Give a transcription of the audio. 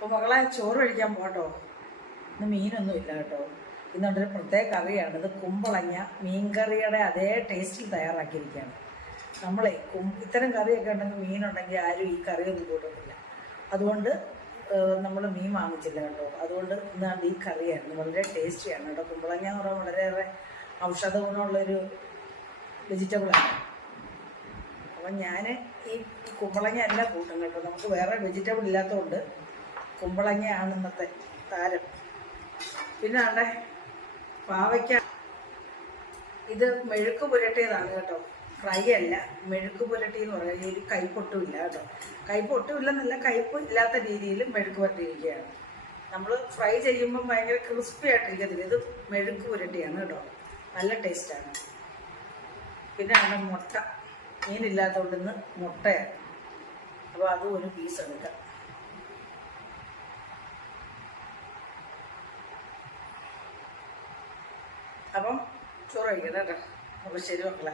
അപ്പോൾ മകളെ ചോറ് കഴിക്കാൻ പോട്ടോ ഇന്ന് മീനൊന്നും ഇല്ല കേട്ടോ. ഇന്നുണ്ടൊരു പ്രത്യേക കറിയാണ്. ഇത് കുമ്പളങ്ങ മീൻകറിയുടെ അതേ ടേസ്റ്റിൽ തയ്യാറാക്കിയിരിക്കുകയാണ്. നമ്മളെ കും ഇത്തരം കറിയൊക്കെ ഉണ്ടെങ്കിൽ മീനുണ്ടെങ്കിൽ ആരും ഈ കറിയൊന്നും കൂട്ടുന്നില്ല അതുകൊണ്ട് നമ്മൾ മീൻ വാങ്ങിച്ചില്ല കേട്ടോ. അതുകൊണ്ട് ഇന്നാണ്ട് ഈ കറിയാണ് വളരെ ടേസ്റ്റിയാണ് കേട്ടോ. കുമ്പളങ്ങ എന്ന് പറയുമ്പോൾ വളരെയേറെ ഔഷധ ഗുണമുള്ളൊരു വെജിറ്റബിളാണ് അപ്പം ഞാൻ ഈ കുമ്പളങ്ങ അല്ല കൂട്ടും കേട്ടോ. നമുക്ക് വേറെ വെജിറ്റബിൾ ഇല്ലാത്തതുകൊണ്ട് കുമ്പളങ്ങയാണ് ഇന്നത്തെ താരം. പിന്നെ ആണ്ടെ പാവയ്ക്ക. ഇത് മെഴുക്ക് പുരട്ടിയതാണ് കേട്ടോ. ഫ്രൈ അല്ല മെഴുക്ക് പുരട്ടി എന്ന് പറയുന്നത് ഇതിൽ കൈപ്പൊട്ടും ഇല്ല കേട്ടോ. കൈപ്പൊട്ടും ഇല്ലെന്നല്ല കയ്പ് ഇല്ലാത്ത രീതിയിൽ മെഴുക്ക് പുരട്ടിയിരിക്കുകയാണ്. നമ്മൾ ഫ്രൈ ചെയ്യുമ്പോൾ ഭയങ്കര ക്രിസ്പി ആയിട്ടിരിക്കത്തില്ല. ഇത് മെഴുക്ക് പുരട്ടിയാണ് കേട്ടോ. നല്ല ടേസ്റ്റാണ് പിന്നെ ആണ് മുട്ട. മീനില്ലാത്തതുകൊണ്ട് ഇന്ന് മുട്ടയാണ്. അപ്പോൾ അതും ഒരു പീസ് എടുക്കാം. അപ്പം ചോറ് കഴിക്കട്ടെ കേട്ടോ. അപ്പോൾ ശരി മക്കളെ.